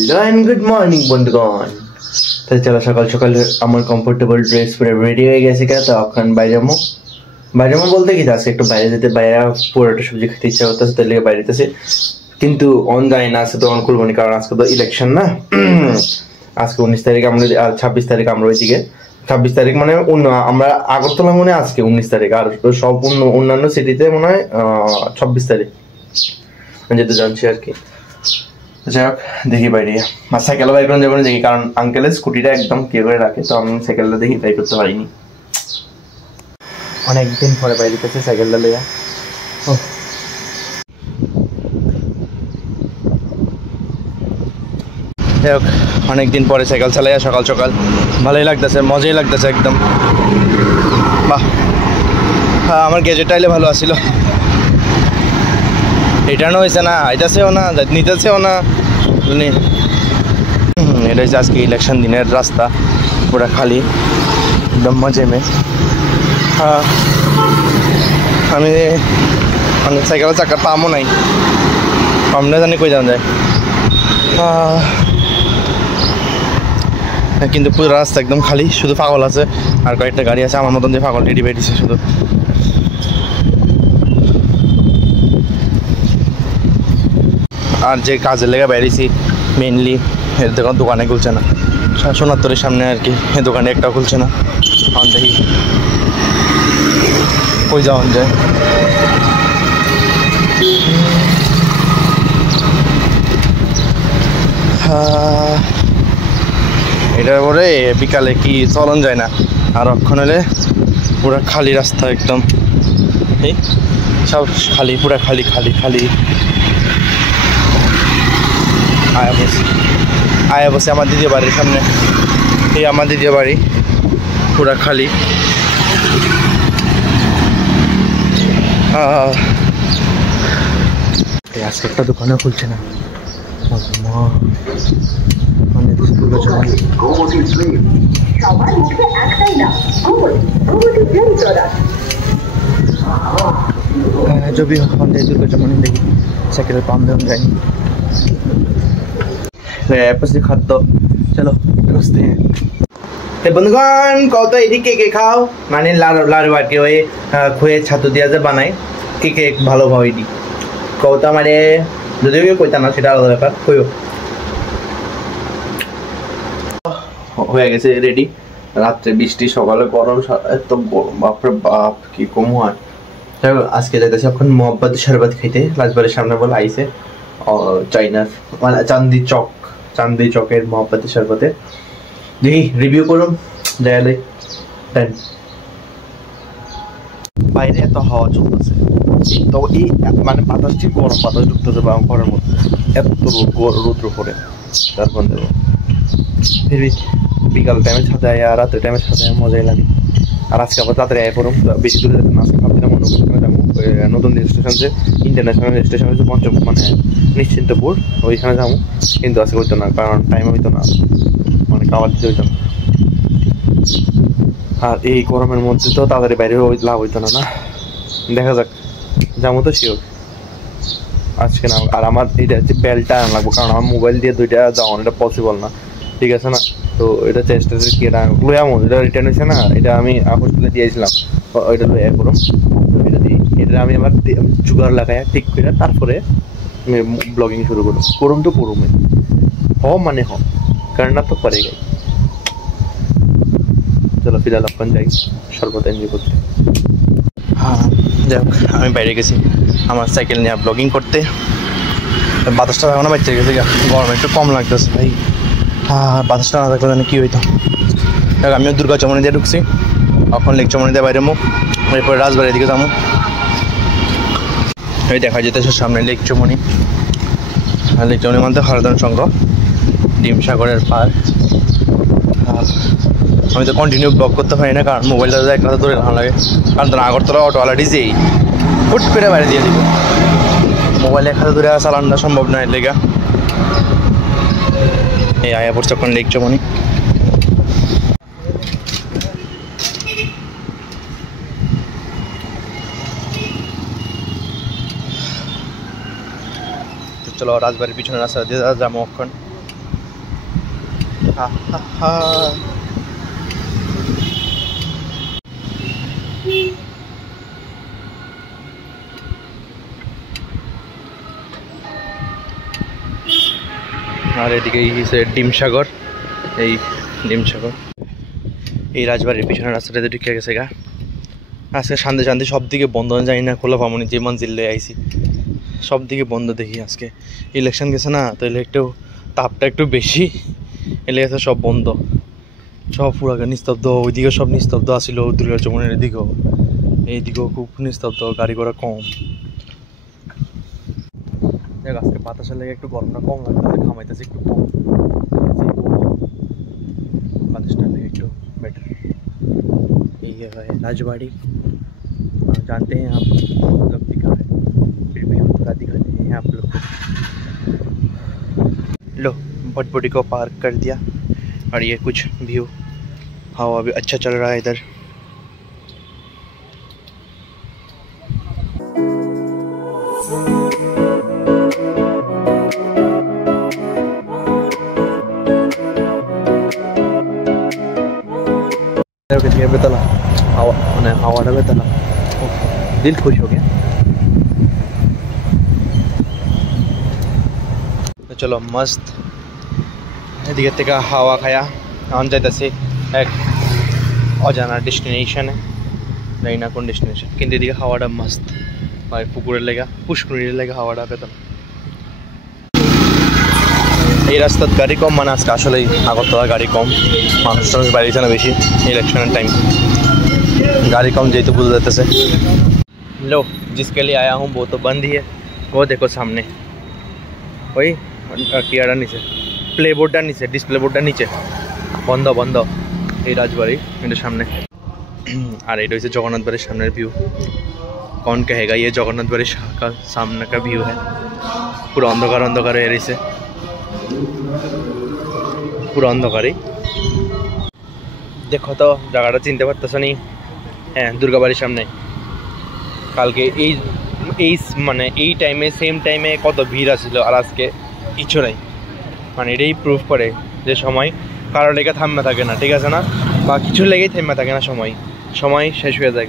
Hello and good morning বন্ধুগণ। তো চলো সকাল সকাল আমার কমফোর্টেবল ড্রেস পরে রেডি হয়ে গেছে কে তো এখন বাইরে বলতে কি আজকে একটু বাইরে যেতে বাইরে পুরোটা সবজি খেতে ইচ্ছা করতেছে তার লিগে বাইরে যেতেছে কিন্তু অন যায় না আজকে তো অন করবো না কারণ আজকে তো ইলেকশন না। আজকে 19 তারিখ আমরা আর 26 তারিখ আমরা ওইদিকে 26 তারিখ মানে আমরা আগরতলা মনে আজকে 19 তারিখ আর সব অন্যান্য সিটিতে মনে হয় 26 তারিখ যেতে জানছি আর কি। যাই হোক দেখি বাইরে আর সাইকেল বাইক করে যাবো দেখি কারণ আঙ্কেলের স্কুটিটা একদম কে করে রাখে তো আমি সাইকেলটা দেখি ট্রাই করতে পারিনি অনেকদিন পরে বাইরে গেছে সাইকেলটা লেয়া। যাই হোক অনেকদিন পরে সাইকেল চালাইয়া সকাল সকাল ভালোই লাগতেছে মজাই লাগতেছে একদম। বাহ হ্যাঁ আমার গ্যাজেটটা আইলে ভালো আসছিল রিটার্ন হয়েছে না আইতাছেও না নিতেছেও না এটা হচ্ছে আজকে ইলেকশন দিনের রাস্তা পুরা খালি একদম মজে মে। হ্যাঁ আমি সাইকেলের চাকা পামও নাই পামনে জানি কই যাওয়া যায় কিন্তু পুরো রাস্তা একদম খালি শুধু পাগল আছে আর কয়েকটা গাড়ি আছে আমার মতন যে পাগল রেডি বেরিয়েছে শুধু। আর যে কাজের লেগে বেরিয়েছি মেনলি এর দোকানে খুলছে না সোনাত্তরের সামনে আর কি এই দোকানে একটাও খুলছে না এখন দেখি কই যাওয়া যায়। এটার পরে বিকালে কি চলন যায় না আর অক্ষণ হলে পুরা খালি রাস্তা একদম এই সব খালি পুরা খালি খালি খালি আয়া বসে আমার দিদির বাড়ির সামনে এই আমার দিদির বাড়ি পুরা খালি। আজকে একটা দোকানেও খুলছে না जो भी दुर्गा चमन देखी साइकिल पाम दे जाएंगे खाद्य चलो रस्ते हैं बंधुगण कत ये के खाओ माने लाड़ू आर के खुए छातु दिया जे बनाई के भालो भाव एटी कौता मारे যদিও কইতা না সেটা আলাদা ব্যাপার কইও হয়ে গেছে রেডি। রাত্রে বৃষ্টি সকালে গরম এত গরম বাপরে বাপ কি কম হয়। আজকে যাইতেছি এখন মোহাম্মদ শরবত খাইতে রাজবাড়ির সামনে বলে আইসে চাইনার মানে চান্দি চকের মোহাম্মদ শরবতে দেখি রিভিউ করুন দেয়ালে দেন। বাইরে এত হাওয়া চলতেছে তো এই মানে বাতাসটি গরম বাতাস ঢুকতেছে বা ঘরের মধ্যে এত রৌদ্র পড়ে তারপর দেবো বিকাল টাইমে ছাদে আর রাতের টাইমে ছাদে মজাই লাগে। আর আজকে আবার তাড়াতাড়ি আয় করুন বেশি দূরে যেতে না ভাবছিলাম অন্য কোথাও যাবো নতুন রেল স্টেশন যে ইন্টারন্যাশনাল রেল স্টেশন হচ্ছে পঞ্চম মানে নিশ্চিন্তপুর ওইখানে যাবো কিন্তু আজকে হইতো না কারণ টাইম হইতো না মানে খাবার দিতে হইতো না আর এই গরমের মধ্যে তো তাড়াতাড়ি বাইরে লাভ হইতো না না দেখা যাক যাবো তো শিওর আজকে না। আর আমার এটা হচ্ছে বেলটা আনা লাগবো কারণ আমার মোবাইল দিয়ে দুইটা যাওয়ানো এটা পসিবল না ঠিক আছে না তো এটা চেষ্টা কি লয়ামো এটা রিটার্ন হয়েছে না এটা আমি হোস্টেলে দিয়েছিলাম ওইটা লয়া করুম এটা দিই এটা আমি আমার জুগার লাগাই ঠিক করে তারপরে ব্লগিং শুরু করুম তো করুমে মানে करना तो पड़ेगा। চলো ফিলহাল अपन যাই শরবত এনজয় করতে। হ্যাঁ যাই হোক আমি বাইরে গেছি আমার সাইকেল নিয়ে ব্লগিং করতে বাতাসটা এখনো বাচ্চা গেছে গরম একটু কম লাগতেছে ভাই। হ্যাঁ বাতাসটা না থাকলে জানি কী হইতো। দেখ আমিও দুর্গা চমনি দিয়ে ঢুকছি এখন লেক চমনি দিয়ে বাইরে মুখ এরপরে রাজবাড়ির দিকে যাবো ওই দেখা যেতেছে সামনে লেক চমনি মানে হরদন সংঘ ডিম সাগরের পার। আমি তো কন্টিনিউ ব্লগ করতে পারি না কারণ মোবাইলটা এক কথা ধরে ভালো লাগে কারণ তো আগরতলা অটোওয়ালা ডিজেই ফুট করে বাইরে দিয়ে দিব মোবাইল এক হাতে ধরে চালানোটা সম্ভব নয় লেগা। এই আয়া পড়ছে এখন লেক চমনি চলো রাজবাড়ির পিছনে রাস্তা দিয়ে যাবো এখন হা হা হা। আর এদিকে ডিমসাগর, এই ডিমসাগর, এই রাজবাড়ির পিছনে রাস্তাটাতে ঢুকে গেছে গা। আজকে শান্তি শান্তি সব দিকে বন্ধ, জানি না খোলা পামনি, যে মঞ্জিলে আইসি সব দিকে বন্ধ দেখি। আজকে ইলেকশন গেছে না, তো একটু তাপটা একটু বেশি, এলে গেছে সব বন্ধ, সব পুরো নিস্তব্ধ। ওইদিকে সব নিস্তব্ধ আসিল, দুর্গার চমনের দিকেও, এইদিকেও খুব নিস্তব্ধ, গাড়ি ঘোড়া কম। দেখ আজকে বাতাসের লেগে একটু গরমটা কম লাগতেছে, ঘামাইতেছে একটু কম, বাতাসটা লেগে একটু बेटर। ये है राजवाड़ी, जानते हैं आप लोग दिखा है, फिर भी हम थोड़ा दिखाते हैं आप लोग को। लो भटभटी को पार्क कर दिया, और ये कुछ व्यू, हवा भी अच्छा चल रहा है इधर। बेतला हवा, मैंने हवाटा बेतला, दिल खुश हो गया। तो चलो मस्त এদিকে থেকে হাওয়া খায়া এখন যাইতেছি এক অজানা ডেস্টিনেশনে, জানি না কোন ডেস্টিনেশন, কিন্তু এদিকে হাওয়াটা মস্ত ভাই, পুকুরের লেগা পুষ্করিণীর লেগা হাওয়াটা পেতাম। এই রাস্তার গাড়ি কম, মানে আজকে আসলেই আগরতলা গাড়ি কম, মানুষ টানুষ বাড়িছে না বেশি, ইলেকশনের টাইম गाड़ी कम जेतु बुझ जाते से। लो जिसके लिए आया हूँ वो तो बंद ही है, वो देखो सामने वही कियाड़ा नीचे, प्ले बोर्डा नीचे, डिसप्ले बोर्डा नीचे, बंद बंद। এই রাজবাড়ি এটার সামনে, আর এটা হচ্ছে জগন্নাথ বাড়ির সামনের ভিউ। कौन कहेगा ये जगन्नाथ बाड़ी का सामने का व्यू है, पूरा अंधकार अंधकार হয়ে রয়েছে, পুরো অন্ধকারই। দেখো তো জায়গাটা চিনতে পারতেছ নি? হ্যাঁ, দুর্গাবাড়ির সামনে। কালকে এই মানে এই টাইমে, সেম টাইমে কত ভিড় আসছিল, আর আজকে কিছু নাই। মানে এটাই প্রুফ করে যে সময় কারো লেগে থামে থাকে না, ঠিক আছে না, বা কিছু লেগেই থেমে থাকে না, সময় শেষ হয়ে যায়,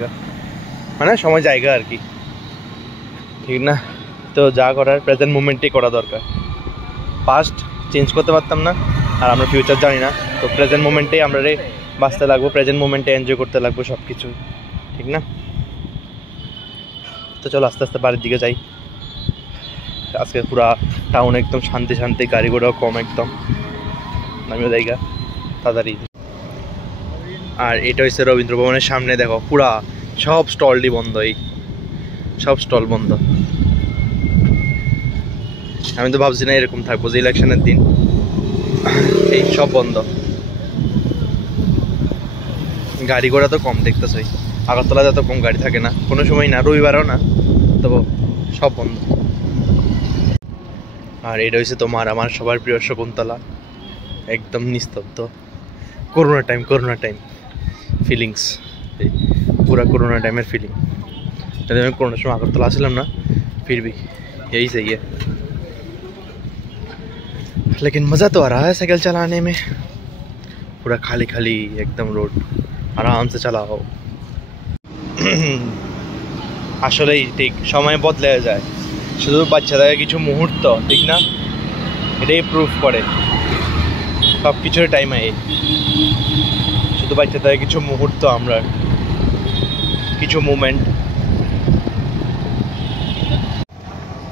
মানে সময় জায়গা আর কি, ঠিক না? তো যা করার প্রেজেন্ট মুমেন্টেই করা দরকার, পাস্ট চেঞ্জ করতে পারতাম না, আর আমরা ফিউচার জানি না, তো প্রেজেন্ট মুমেন্টেই আমরা বাঁচতে লাগবো, প্রেজেন্ট মুমেন্টে এনজয় করতে লাগবো সব কিছু, ঠিক না? তো চলো আস্তে আস্তে বাড়ির দিকে যাই। আজকে পুরা টাউন একদম শান্তি শান্তি, গাড়ি ঘোড়াও কম একদম, নামিও জায়গা তাড়াতাড়ি। আর এটা হচ্ছে রবীন্দ্র ভবনের সামনে, দেখো পুরা সব স্টলটি বন্ধ, এই সব স্টল বন্ধ। আমি তো ভাবছি না এরকম থাকবো, যে ইলেকশনের দিন এই সব বন্ধ। গাড়ি ঘোড়া তো কম দেখতেছই, আগরতলা যত কম গাড়ি থাকে না কোনো সময়, না রবিবারও না, তো সব বন্ধ। আর এটা হচ্ছে তোমার আমার সবার প্রিয় শকুন্তলা, একদম নিস্তব্ধ, করোনা টাইম ফিলিংস, पूरा कोरोना टाइम फीलिंग। जब मैं कोरोना समय আগরতলা আসলাম না, फिर भी यही सही है, लेकिन मज़ा तो आ रहा है साइकिल चलाने में। पूरा खाली खाली एकदम रोड, आराम से चलाओ। আসলেই ঠিক, সময় বদলে যায়, শুধু বাচ্চাদের কিছু মুহূর্ত, ঠিক না? এটাই প্রুফ করে সব কিছুর টাইমে, শুধু বাচ্চাদের কিছু মুহূর্ত, আমরা কিছু মুমেন্ট।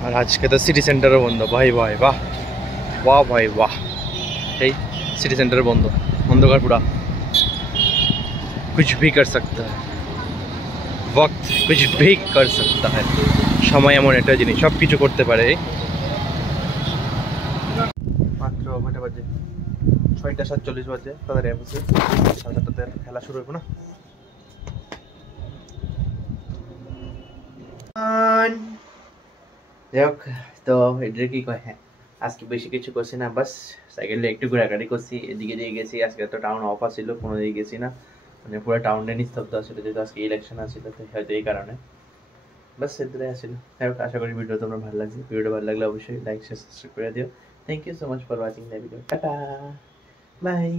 আর আজকে তো সিটি সেন্টারও বন্ধ, ভাই ভাই বাহ, वाह भाई वाह, এই সিটি সেন্টার বন্ধ, অন্ধকার পুরা, कुछ भी कर सकता है वक्त, कुछ भी कर सकता है, সময় এমন একটা জিনিস, সব কিছু করতে পারে। মাত্র কয়টা বাজে? 6:47 বাজে, তাড়াতাড়ি আসছে, 7:30তে খেলা শুরু হবে না। যাক, তো এদের কি কয়, হ্যাঁ আজকে বেশি কিছু করছি না, বাস সাইকেলে একটু ঘোরাঘুরি করছি, এদিকে দিয়ে গেছি। আজকে তো টাউন অফ ছিল, কোনো দিকে গেছি না, মানে পুরো টাউনটা নিস্তব্ধ ছিল, যেহেতু আজকে ইলেকশন আছিল, তো হয়তো এই কারণে বাস সেটাই আসছিল। আশা করি ভিডিও তোমরা ভালো লাগছে, ভিডিওটা ভালো লাগলে অবশ্যই লাইক শেয়ার সাবস্ক্রাইব করে দিও। Thank you so much for watching the video, tata. By.